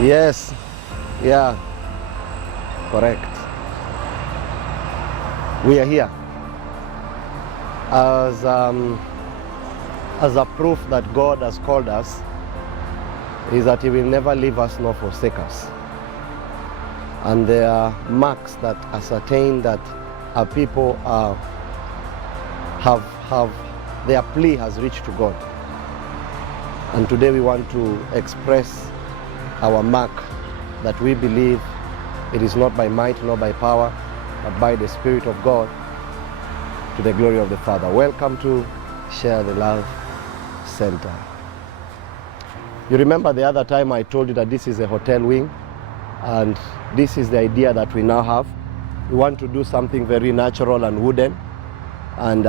Yes. Yeah. Correct. We are here as a proof that God has called us, is that He will never leave us nor forsake us. And there are marks that ascertain that our people have their plea has reached to God. And today we want to express our mark that we believe it is not by might nor by power, but by the Spirit of God, to the glory of the Father. Welcome to Share the Love Center. You remember the other time I told you that this is a hotel wing, and this is the idea that we now have. We want to do something very natural and wooden, and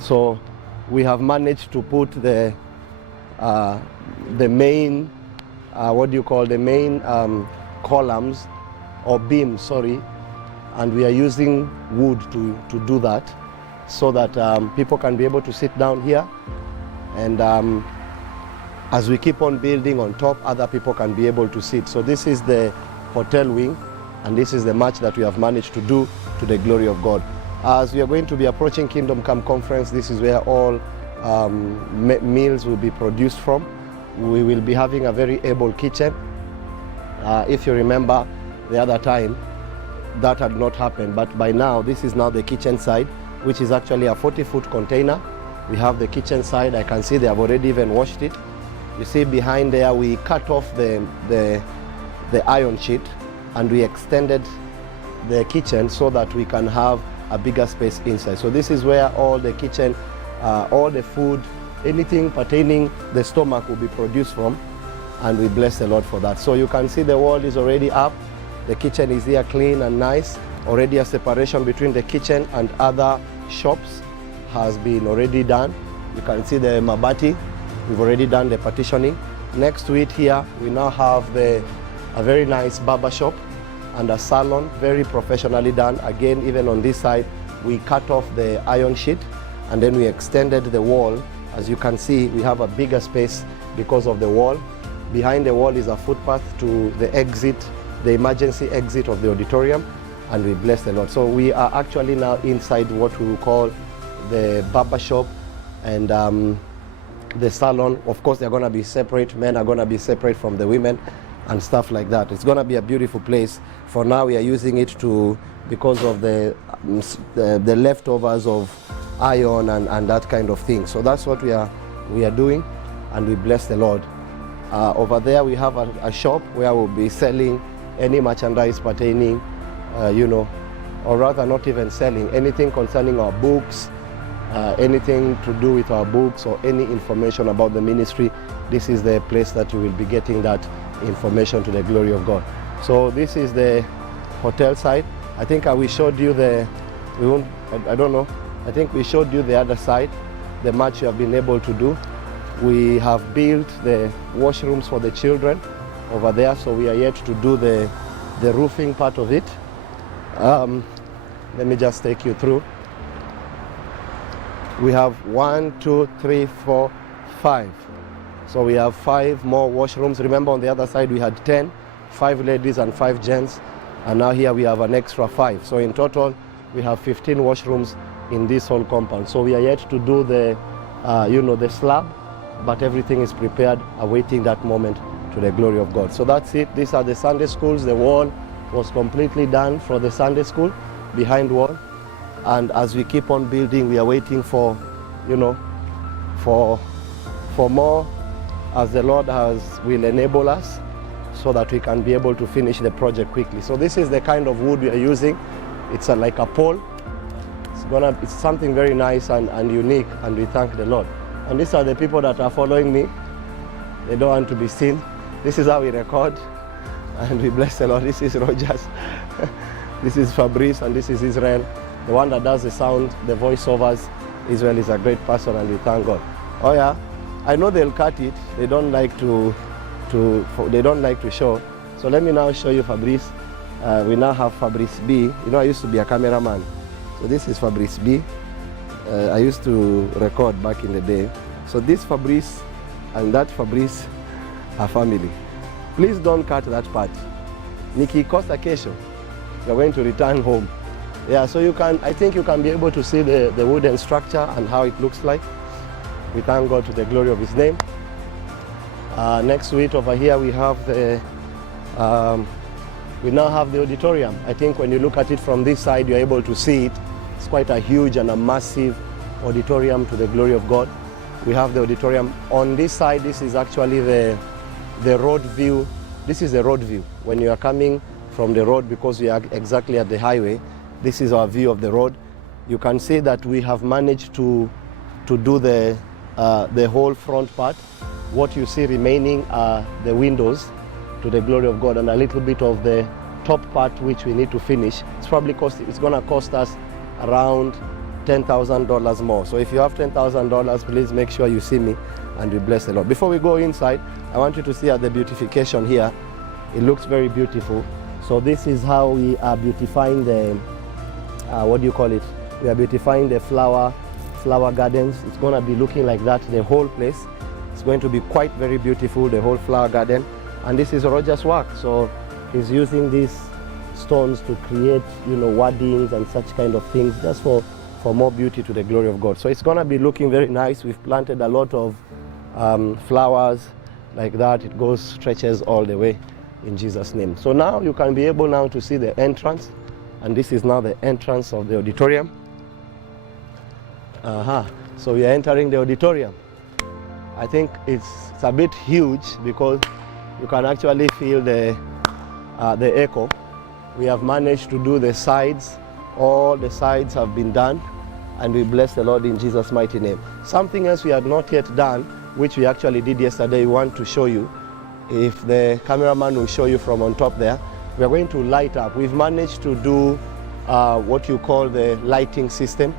so we have managed to put the main the main columns or beams, sorry, and we are using wood to do that, so that people can be able to sit down here, and as we keep on building on top, other people can be able to sit. So this is the hotel wing, and this is the match that we have managed to do to the glory of God. As we are going to be approaching Kingdom Come Conference, this is where all meals will be produced from. We will be having a very able kitchen. If you remember the other time, that had not happened, but by now this is now the kitchen side, which is actually a 40-foot container. We have the kitchen side. I can see they have already even washed it. You see behind there, we cut off the iron sheet, and we extended the kitchen so that we can have a bigger space inside. So this is where all the kitchen, all the food, anything pertaining the stomach will be produced from, and we bless the Lord for that. So you can see the wall is already up. The kitchen is here clean and nice. Already a separation between the kitchen and other shops has been already done. You can see the mabati. We've already done the partitioning. Next to it here, we now have a very nice barber shop and a salon, very professionally done. Again, even on this side, we cut off the iron sheet, and then we extended the wall. As you can see, we have a bigger space because of the wall. Behind the wall is a footpath to the exit, the emergency exit of the auditorium, and we bless the Lord. So we are actually now inside what we will call the barber shop and the salon. Of course, they're going to be separate. Men are going to be separate from the women and stuff like that. It's going to be a beautiful place. For now, we are using it because of the leftovers of iron and that kind of thing. So that's what we are doing, and we bless the Lord. Over there, we have a shop where we'll be selling any merchandise pertaining, or rather not even selling, anything concerning our books, anything to do with our books or any information about the ministry. This is the place that you will be getting that information to the glory of God. So this is the hotel side. I think we showed you I don't know. I think we showed you the other side, the match you have been able to do. We have built the washrooms for the children over there, so we are yet to do the roofing part of it. Let me just take you through. We have 1, 2, 3, 4, 5. So we have 5 more washrooms. Remember, on the other side we had 10, 5 ladies and 5 gents, and now here we have an extra 5. So in total we have 15 washrooms in this whole compound. So we are yet to do the slab, but everything is prepared, awaiting that moment to the glory of God. So that's it. These are the Sunday schools. The wall was completely done for the Sunday school, behind wall. And as we keep on building, we are waiting for more, as the Lord will enable us, so that we can be able to finish the project quickly. So this is the kind of wood we are using. It's like a pole. It's something very nice and unique, and we thank the Lord. And these are the people that are following me. They don't want to be seen. This is how we record, and we bless the Lord. This is Rogers. This is Fabrice, and this is Israel, the one that does the sound, the voiceovers. Israel is a great person, and we thank God. Oh yeah, I know they'll cut it. They don't like to show. So let me now show you Fabrice. We now have Fabrice B. I used to be a cameraman. So this is Fabrice B. I used to record back in the day. So this Fabrice and that Fabrice are family. Please don't cut that part. Nikikosa kesho, you're going to return home. Yeah, so I think you can be able to see the wooden structure and how it looks like. We thank God to the glory of His name. Next week over here we have we now have the auditorium. I think when you look at it from this side, you're able to see it. It's quite a huge and a massive auditorium to the glory of God. We have the auditorium. On this side, this is actually the road view. This is the road view. When you are coming from the road, because we are exactly at the highway, this is our view of the road. You can see that we have managed to do the whole front part. What you see remaining are the windows to the glory of God, and a little bit of the top part which we need to finish. It's going to cost us around $10,000 more. So if you have $10,000, please make sure you see me and we bless the Lord. Before we go inside, I want you to see at the beautification here. It looks very beautiful. So this is how we are beautifying the what do you call it? We are beautifying the flower gardens. It's going to be looking like that, the whole place. It's going to be quite very beautiful, the whole flower garden. And this is Roger's work. So he's using these stones to create, wordings and such kind of things, just for more beauty to the glory of God. So it's going to be looking very nice. We've planted a lot of flowers like that. It stretches all the way in Jesus' name. So now you can be able now to see the entrance. And this is now the entrance of the auditorium. So we are entering the auditorium. I think it's a bit huge because you can actually feel the echo. We have managed to do the sides. All the sides have been done, and we bless the Lord in Jesus' mighty name. Something else we had not yet done, which we actually did yesterday, we want to show you. If the cameraman will show you from on top there, we are going to light up. We've managed to do what you call the lighting system.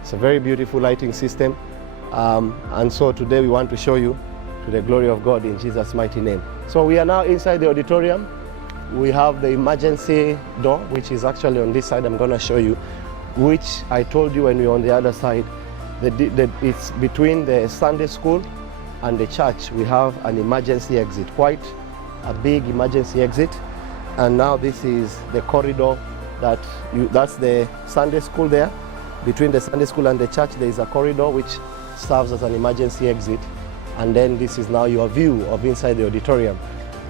It's a very beautiful lighting system. And so today we want to show you to the glory of God in Jesus' mighty name. So we are now inside the auditorium. We have the emergency door, which is actually on this side. I'm going to show you, which I told you when we were on the other side. It's between the Sunday school and the church. We have an emergency exit, quite a big emergency exit. And now this is the corridor that's the Sunday school there. Between the Sunday school and the church, there is a corridor which serves as an emergency exit. And then this is now your view of inside the auditorium.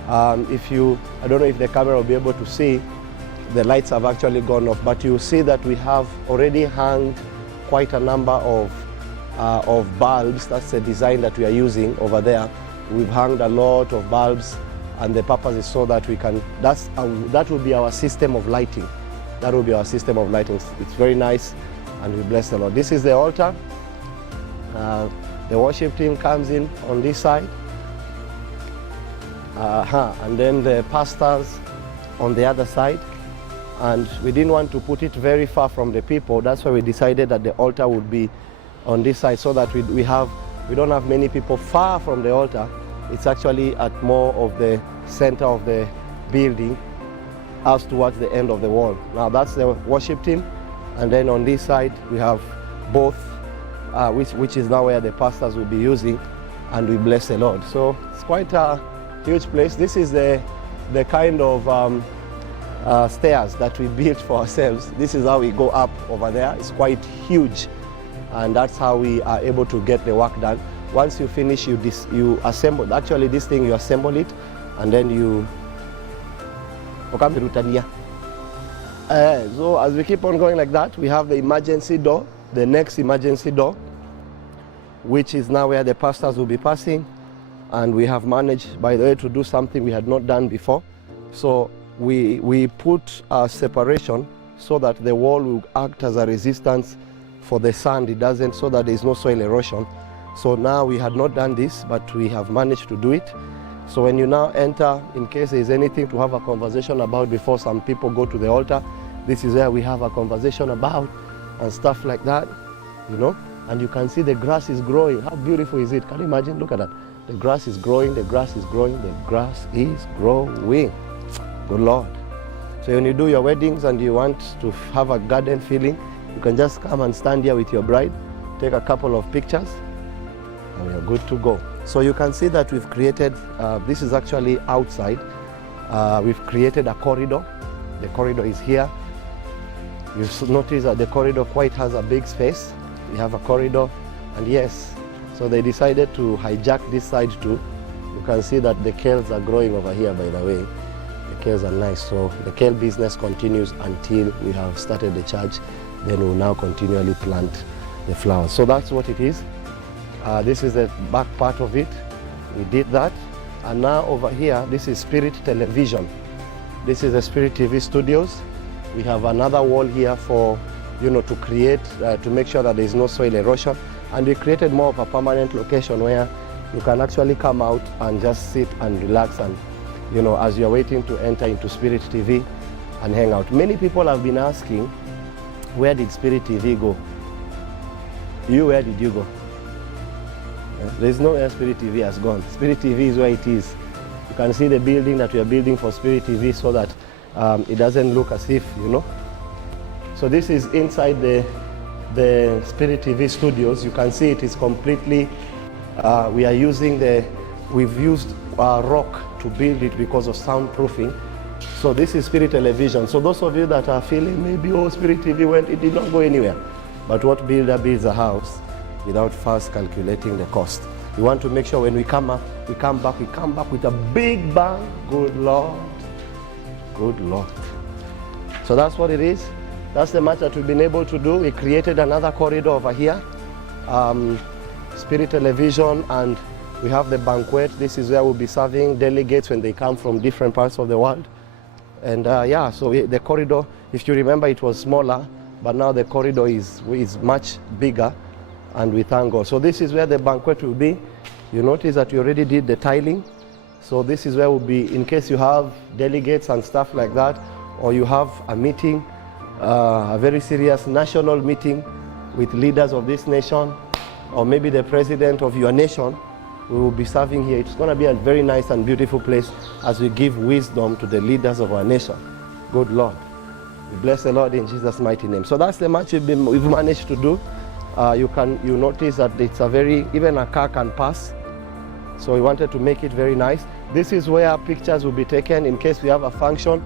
I don't know if the camera will be able to see, the lights have actually gone off, but you see that we have already hung quite a number of bulbs. That's the design that we are using over there. We've hung a lot of bulbs, and the purpose is so that we can, that will be our system of lighting. That will be our system of lighting. It's very nice, and we bless the Lord. This is the altar. The worship team comes in on this side. And then the pastors on the other side. And we didn't want to put it very far from the people. That's why we decided that the altar would be on this side, so that we don't have many people far from the altar. It's actually at more of the center of the building, as towards the end of the wall. Now that's the worship team. And then on this side we have both, which is now where the pastors will be using, and we bless the Lord. So it's quite a huge place. This is the kind of stairs that we built for ourselves. This is how we go up over there. It's quite huge, and that's how we are able to get the work done. Once you finish, you assemble. Actually, this thing, you assemble it, and then you so as we keep on going like that, we have the emergency door, the next emergency door, which is now where the pastors will be passing. And we have managed, by the way, to do something we had not done before. So we put a separation so that the wall will act as a resistance for the sand. It doesn't, so that there is no soil erosion. So now we had not done this, but we have managed to do it. So when you now enter, in case there is anything to have a conversation about before some people go to the altar, this is where we have a conversation about and stuff like that, And you can see the grass is growing. How beautiful is it? Can you imagine? Look at that. The grass is growing, the grass is growing, the grass is growing. Good Lord. So when you do your weddings and you want to have a garden feeling, you can just come and stand here with your bride, take a couple of pictures, and you're good to go. So you can see that we've created, this is actually outside. We've created a corridor. The corridor is here. You'll notice that the corridor quite has a big space. We have a corridor, and yes, so they decided to hijack this side too. You can see that the kales are growing over here, by the way. The kales are nice, so the kale business continues until we have started the church. Then we'll now continually plant the flowers. So that's what it is. This is the back part of it. We did that. And now over here, this is Spirit Television. This is the Spirit TV studios. We have another wall here for, to create, to make sure that there is no soil erosion. And we created more of a permanent location where you can actually come out and just sit and relax and, as you're waiting to enter into Spirit TV and hang out. Many people have been asking, where did Spirit TV go? Where did you go? There's nowhere Spirit TV has gone. Spirit TV is where it is. You can see the building that we are building for Spirit TV so that it doesn't look as if, So this is inside the Spirit TV studios. You can see it is completely, we've used rock to build it because of soundproofing. So this is Spirit Television. So those of you that are feeling maybe, Spirit TV it did not go anywhere. But what builder builds a house without first calculating the cost. We want to make sure when we come back with a big bang. Good Lord. Good Lord. So that's what it is. That's the much that we've been able to do. We created another corridor over here. Spirit Television, and we have the banquet. This is where we'll be serving delegates when they come from different parts of the world. And so the corridor, if you remember, it was smaller, but now the corridor is much bigger, and we thank God. So this is where the banquet will be. You notice that we already did the tiling. So this is where we'll be in case you have delegates and stuff like that, or you have a meeting, a very serious national meeting with leaders of this nation, or maybe the president of your nation. We will be serving here. It's going to be a very nice and beautiful place as we give wisdom to the leaders of our nation. Good Lord. We bless the Lord in Jesus' mighty name. So that's the much we've managed to do. You notice that it's even a car can pass. So we wanted to make it very nice. This is where pictures will be taken in case we have a function.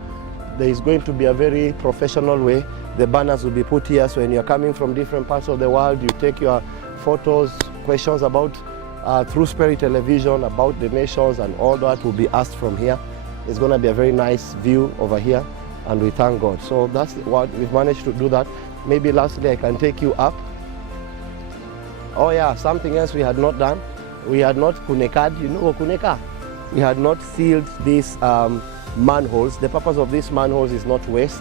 There is going to be a very professional way. The banners will be put here, so when you're coming from different parts of the world, you take your photos, questions about through Spirit Television about the nations, and all that will be asked from here. It's going to be a very nice view over here, and we thank God. So that's what we've managed to do that. Maybe lastly I can take you up. Oh yeah, something else we had not done. We had not kunekad, kuneka? We had not sealed these manholes. The purpose of these manholes is not waste.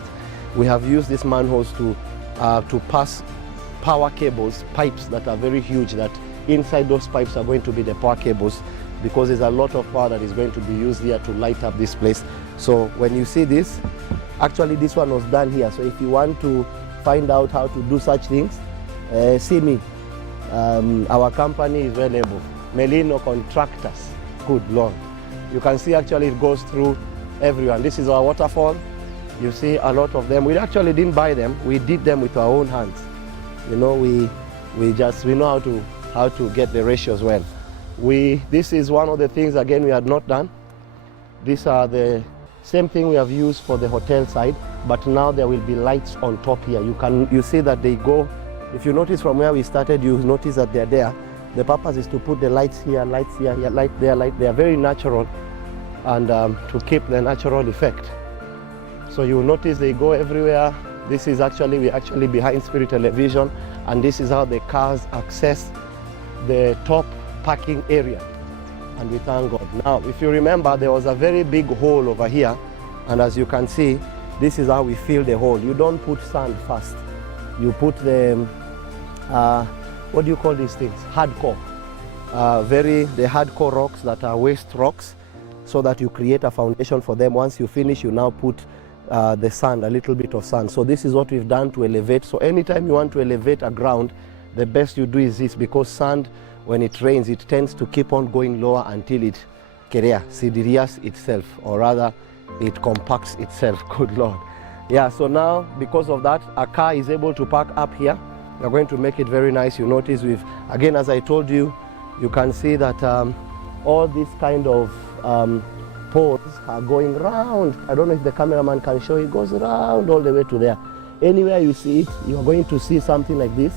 We have used these manholes to pass power cables, pipes that are very huge, that inside those pipes are going to be the power cables, because there's a lot of power that is going to be used here to light up this place. So when you see this, actually this one was done here. So if you want to find out how to do such things, see me. Our company is well able. Melino Contractors. Good Lord. You can see actually it goes through everyone. This is our waterfall. You see a lot of them. We actually didn't buy them. We did them with our own hands. We know how to get the ratios well. This is one of the things again we had not done. These are the same thing we have used for the hotel side, but now there will be lights on top here. You see that they go. If you notice from where we started, you notice that they're there. The purpose is to put the lights here, light there, light there. Very natural, and to keep the natural effect. So you will notice they go everywhere. This is we're actually behind Spirit Television, and this is how the cars access the top parking area, and we thank God. Now, if you remember, there was a very big hole over here, and as you can see, this is how we fill the hole. You don't put sand first. You put the, what do you call these things? Hardcore. The hardcore rocks that are waste rocks, so that you create a foundation for them. Once you finish, you now put the sand, a little bit of sand. So this is what we've done to elevate. So anytime you want to elevate a ground, the best you do is this, because sand, when it rains, it tends to keep on going lower until it sidirias itself, or rather it compacts itself. Good Lord. Yeah, so now because of that, a car is able to park up here. We're going to make it very nice. You notice again, as I told you, you can see that all these kind of poles are going round. I don't know if the cameraman can show. It goes round all the way to there. Anywhere you see it, you are going to see something like this.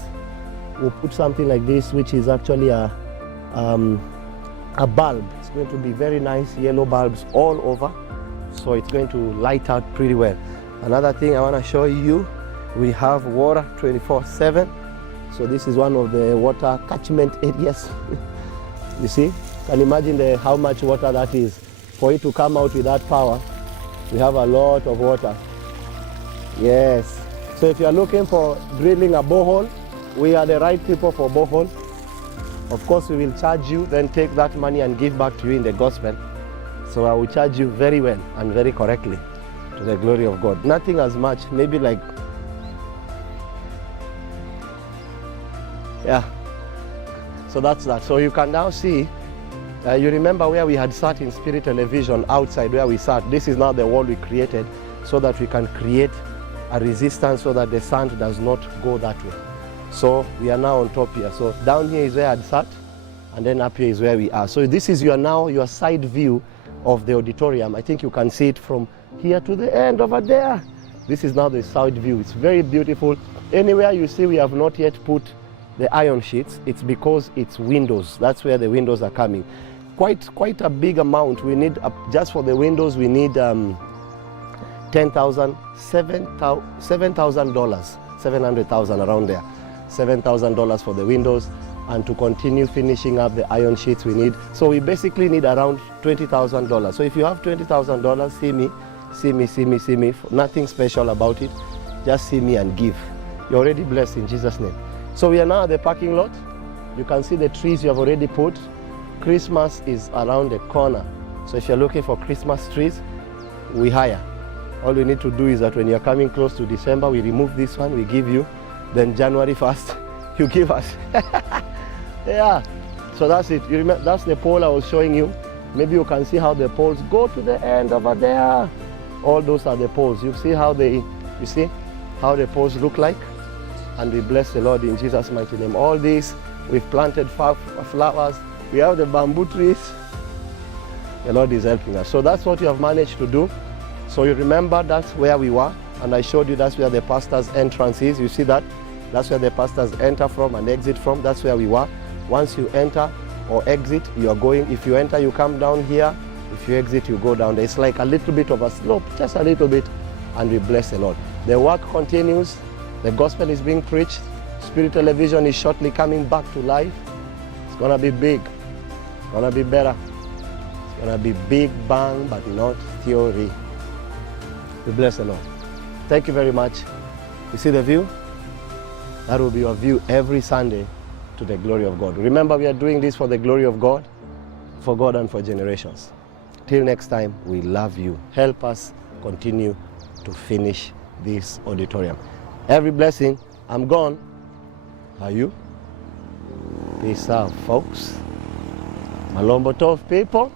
We'll put something like this, which is actually a bulb. It's going to be very nice yellow bulbs all over, so it's going to light out pretty well. Another thing I want to show you, we have water 24/7. So this is one of the water catchment areas. You see, can imagine how much water that is. For it to come out with that power, we have a lot of water. Yes. So if you are looking for drilling a borehole, we are the right people for borehole. Of course, we will charge you, then take that money and give back to you in the gospel. So I will charge you very well and very correctly, to the glory of God. Nothing as much, maybe like, yeah. So that's that. So you can now see, you remember where we had sat in Spirit Television, outside where we sat. This is now the wall we created so that we can create a resistance so that the sand does not go that way. So we are now on top here. So down here is where I had sat, and then up here is where we are. So this is your side view of the auditorium. I think you can see it from here to the end over there. This is now the side view. It's very beautiful. Anywhere you see we have not yet put the iron sheets, it's because it's windows. That's where the windows are coming. Quite a big amount. We need, just for the windows, we need $7,000, $700,000 around there. $7,000 for the windows, and to continue finishing up the iron sheets we need. So we basically need around $20,000. So if you have $20,000, see me. Nothing special about it. Just see me and give. You're already blessed in Jesus' name. So we are now at the parking lot. You can see the trees you have already put. Christmas is around the corner. So if you're looking for Christmas trees, we hire. All we need to do is that when you're coming close to December, we remove this one, we give you. Then January 1st, you give us. Yeah, so that's it. You remember, that's the pole I was showing you. Maybe you can see how the poles go to the end over there. All those are the poles. You see how the poles look like? And we bless the Lord in Jesus' mighty name. All these, we've planted flowers. We have the bamboo trees. The Lord is helping us. So that's what you have managed to do. So you remember that's where we were. And I showed you that's where the pastor's entrance is. You see that? That's where the pastors enter from and exit from. That's where we were. Once you enter or exit, you are going. If you enter, you come down here. If you exit, you go down there. It's like a little bit of a slope, just a little bit, and we bless the Lord. The work continues. The gospel is being preached. Spirit Television is shortly coming back to life. It's going to be big. It's going to be better. It's going to be big bang, but not theory. We bless the Lord. Thank you very much. You see the view? That will be your view every Sunday, to the glory of God. Remember, we are doing this for the glory of God, for God and for generations. Till next time, we love you. Help us continue to finish this auditorium. Every blessing. I'm gone. Are you? Peace out, folks. Malombo Tov people.